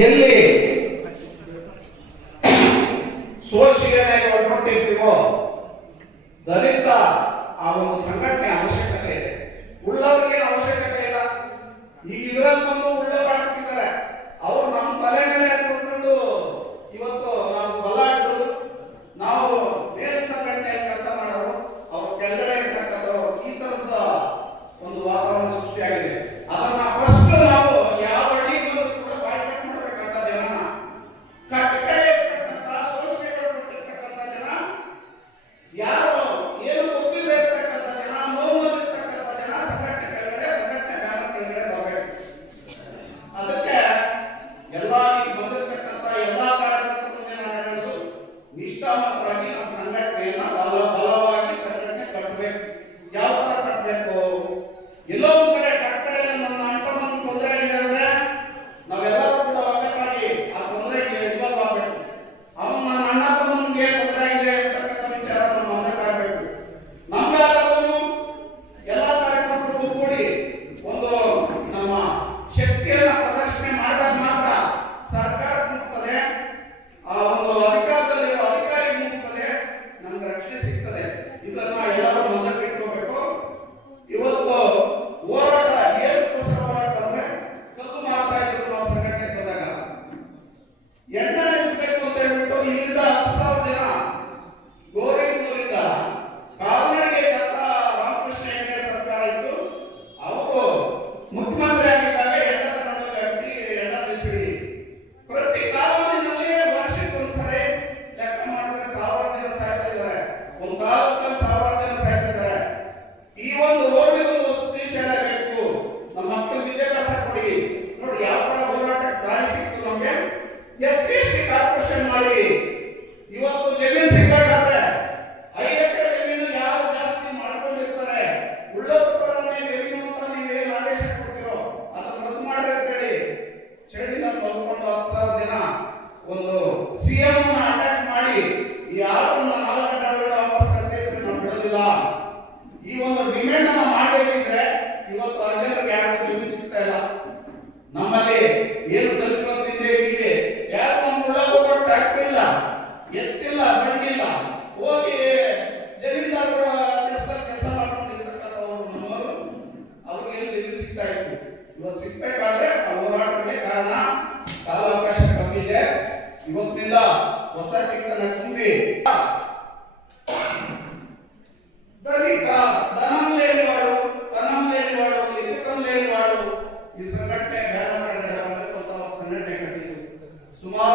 ಎಲ್ಲಿ ಶೋಷಣೆಗೆ ಒಳಪಟ್ಟಿರ್ತೀವೋ ದಲಿತ ಆ ಒಂದು ಸಂಘಟನೆ ಅವಶ್ಯಕತೆ ಇದೆ. ಉಳ್ಳವರಿಗೆ ಅವಶ್ಯಕತೆ ಇಲ್ಲ. ಈಗ ಇದರಲ್ಲಿ ಬಂದು ಉಳ್ಳವರು ಹಾಕ್ತಿದ್ದಾರೆ. ಅವರು ನಮ್ಮ ತಲೆ ಮೇಲೆ ಹಾಕೊಂಡು ಇವತ್ತು ನಾವು ಬಲಾಟು, ನಾವು ಬೇರೆ ಸಂಘಟನೆಯಲ್ಲಿ ಕೆಲಸ ಮಾಡೋರು, ಅವ್ರ ಕೆಳಗಡೆ ಇರ್ತಕ್ಕಂಥವ್ರು, ಈ ತರದ ಒಂದು ವಾತಾವರಣ ಸೃಷ್ಟಿಯಾಗಿದೆ. ಅದನ್ನ ಫಸ್ಟ್ ನಾವು ಯಾವ ಹಳ್ಳಿ ಬಂದರೂ ಕೂಡ ಬಾಯ್ಕಾಟ್ ಮಾಡಬೇಕಂತ ಜನನ ಕಡೆ ಇರ್ತಕ್ಕಂಥ ಶೋಷಣೆಗೊಳಪಟ್ಟಿರ್ತಕ್ಕಂಥ ಜನ, ಯಾರು ಏನು ಗೊತ್ತಿಲ್ಲ ಇರ್ತಕ್ಕಂಥ ಜನ, ನೋವಲ್ಲಿರ್ತಕ್ಕಂಥ ಜನ ಸಂಘಟನೆ ಕೆಳಗಡೆ, ಸಂಘಟನೆ ಬ್ಯಾನರ್ ಕೆಳಗಡೆ ಬರಬೇಕು. ಅದಕ್ಕೆ ಎಲ್ಲ ಈಗ ಬಂದಿರತಕ್ಕಂಥ ಎಲ್ಲ ಕಾರ್ಯಕರ್ತರ ಮುಂದೆ ನಾನು ಹೇಳೋದು, ನಿಷ್ಠಾವಂತರಾಗಿ ನಮ್ಮ ಸಂಘಟನೆಯನ್ನ ಬಲವಾಗಿ ಸಂಘಟನೆ ಕಟ್ಟಬೇಕು. ಯಾವ ತರ ಕಟ್ಟಬೇಕು? ಎಲ್ಲೋ ಒಂದ್ ಕಡೆ ಕಟ್ಟಕಡೆಯಲ್ಲಿ ನನ್ನ ಅಣ್ಣತಮ್ಮನ ತೊಂದರೆ ಆಗಿದೆ ಅಂದ್ರೆ ನಾವೆಲ್ಲರೂ ಕೂಡ ಒಗ್ಗಟ್ಟಾಗಿ ಆ ತೊಂದರೆಗೆ ಇನ್ವಾಲ್ವ್ ಆಗಬೇಕು. ಅವನು ನನ್ನ ಅಣ್ಣ ತಮ್ಮನಿಗೆ ತೊಂದರೆ ಆಗಿದೆ ಅಂತಕ್ಕಂಥ ವಿಚಾರ ನಮ್ಮ ಒಗ್ಗಟ್ಟಾಗಬೇಕು. ನಮ್ಗಾದವನು ಎಲ್ಲ ಕಾರ್ಯಕರ್ತರು ಕೂಡಿ ಒಂದು ನಮ್ಮ ಶಕ್ತಿಯನ್ನ ಪ್ರದರ್ಶನ ಮಾಡಿದಾಗ ಮಾತ್ರ ಸರ್ಕಾರ ಮುಗ್ತದೆ, ಆ ಒಂದು ಅಧಿಕಾರದಲ್ಲಿರುವ ಅಧಿಕಾರಿ ಮುಗ್ತದೆ, ನಮ್ಗೆ ರಕ್ಷಣೆ ಸಿಗ್ತದೆ. ಇದನ್ನ ಎಲ್ಲರೂ ಮುಂದಕ್ಕಿಟ್ಕೋಬೇಕು. ಇವತ್ತು ಹೋರಾಟ ಏನಕ್ಕೋಸ್ಕರ ಹೋರಾಟ ಅಂದ್ರೆ ಕಲ್ಲು ಮಾಡ್ತಾ ಇದ್ರು ನಾವು ಸಂಘಟನೆ ಬಂದಾಗ ಎಣ್ಣ ನಿಲ್ಲಿಸಬೇಕು ಅಂತ ಹೇಳ್ಬಿಟ್ಟು ಇಲ್ಲಿಂದ 10,000 ಜನ ಗೋರಿನಿಂದ ಕಾಲ್ನಡಿಗೆ ರಾಮಕೃಷ್ಣ ಹೆಗಡೆ ಸರ್ಕಾರ ಇತ್ತು. ಅವರು ಮುಖ್ಯಮಂತ್ರಿ ಆಗಿದ್ದಾಗ ಎಣ್ಣ ತಗೊಂಡು ಗಟ್ಟಿ ಎಣ್ಣ ನಿಲ್ಲಿಸಿರಿ. ಪ್ರತಿ ಕಾಲೋನಿನಲ್ಲಿ ವರ್ಷಕ್ಕೊಂದ್ಸರಿ ಲೆಕ್ಕ ಮಾಡಿದ್ರೆ 1000 ಜನ ಸಾಯ್ತಾ ಇದ್ದಾರೆ. ಒಂದು ತಾಲೂಕಲ್ಲಿ 1000 ಜನ ಸಾಯ್ತಾ ಇದ್ದಾರೆ. ಈ ಒಂದು ರೋಡ್ಗೆ ಒಂದು ವಸತಿ ಶಾಲೆ ಬೇಕು, ನಮ್ಮ ಮಕ್ಕಳಿಗೆ ವಿದ್ಯಾಭ್ಯಾಸ ಕೊಡಿ. ನೋಡಿ ಯಾವ ತರ ಹೋರಾಟಕ್ಕೆ ದಾರಿ ಸಿಕ್ತು ನಮಗೆ. ಎಸ್.ಸಿ. ಕಾರ್ಪೊರೇಷನ್ ಮಾಡಿ ಇವತ್ತು ಜಮೀನು ಸಿಗಬೇಕಾದ್ರೆ 5 ಎಕರೆ ಜಮೀನು ಯಾರು ಜಾಸ್ತಿ ಮಾಡ್ಕೊಂಡಿರ್ತಾರೆ, ಉಳ್ಳವರನ್ನೇ ಜಮೀನು ಅಂತ ನೀವೇನು ಆದೇಶ ಕೊಡ್ತೀರೋ ಅದನ್ನು ರದ್ದು ಮಾಡ್ರಿ ಅಂತ ಹೇಳಿ ಚಳಿನಲ್ಲಿ ನೋಡ್ಕೊಂಡು 10,000 ಜನ ಒಂದು ಸಿಎಂ ಅಟ್ಯಾಕ್ ಮಾಡಿ ಈ ಆಟವನ್ನು 4 ಗಂಟೆ ಒಳಗಡೆ ವಾಪಸ್ ಕರ್ತಿದ್ರೆ ನಾವು ಬಿಡೋದಿಲ್ಲ. ಈ ಒಂದು ಡಿಮ್ಯಾಂಡ್ ಅನ್ನ ಮಾಡಬೇಕಿದ್ರೆ ಇವತ್ತು ಅರ್ಜನರಿಗೆ ಯಾರು ಜಮೀನು ಸಿಗ್ತಾ ಇಲ್ಲ. ನಮ್ಮಲ್ಲಿ ಏನು ದಲಿತರು ತಿಂದೇ ಇದ್ದೀವಿ, ಯಾರು ನಮ್ಮ ಉಳ್ಳಾಗ ಹೋಗೋ ಟ್ರ್ಯಾಕ್ಟರ್ ಇಲ್ಲ, ಎತ್ತಿಲ್ಲ, ಬಂಡಿಲ್ಲ, ಹೋಗಿ ಜಮೀನ್ದಾರರ ಕೆಲಸ ಮಾಡ್ಕೊಂಡಿರ್ತಕ್ಕಂಥವ್ರು ನಮ್ಮವರು, ಅವ್ರಿಗೆ ಏನು ಜಮೀನು ಸಿಗ್ತಾ ಇತ್ತು. ಇವತ್ತು ಸಿಗ್ಬೇಕಾದ್ರೆ ಆ ಹೋರಾಟಕ್ಕೆ ಕಾರಣ ಕಾಲಾವಕಾಶ ಕಮ್ಮಿ ಇದೆ. ಇವತ್ತಿನಿಂದ ಹೊಸ ಚಿಕ್ಕನ ತುಂಬಿ ದಲಿತ ಧನಂ ಲೇನಿವಾಡು, ತನಂ ಲೇನಿವಾಡು, ಇತಕಂ ಲೇನಿವಾಡು ಈ ಸಂಘಟನೆ ಬ್ಯಾನರ್ ಕನ್ನಡ ಅಂತ ಒಂದು ಸಂಘಟನೆ ಕಟ್ಟಿದ್ರು. ಸುಮಾರು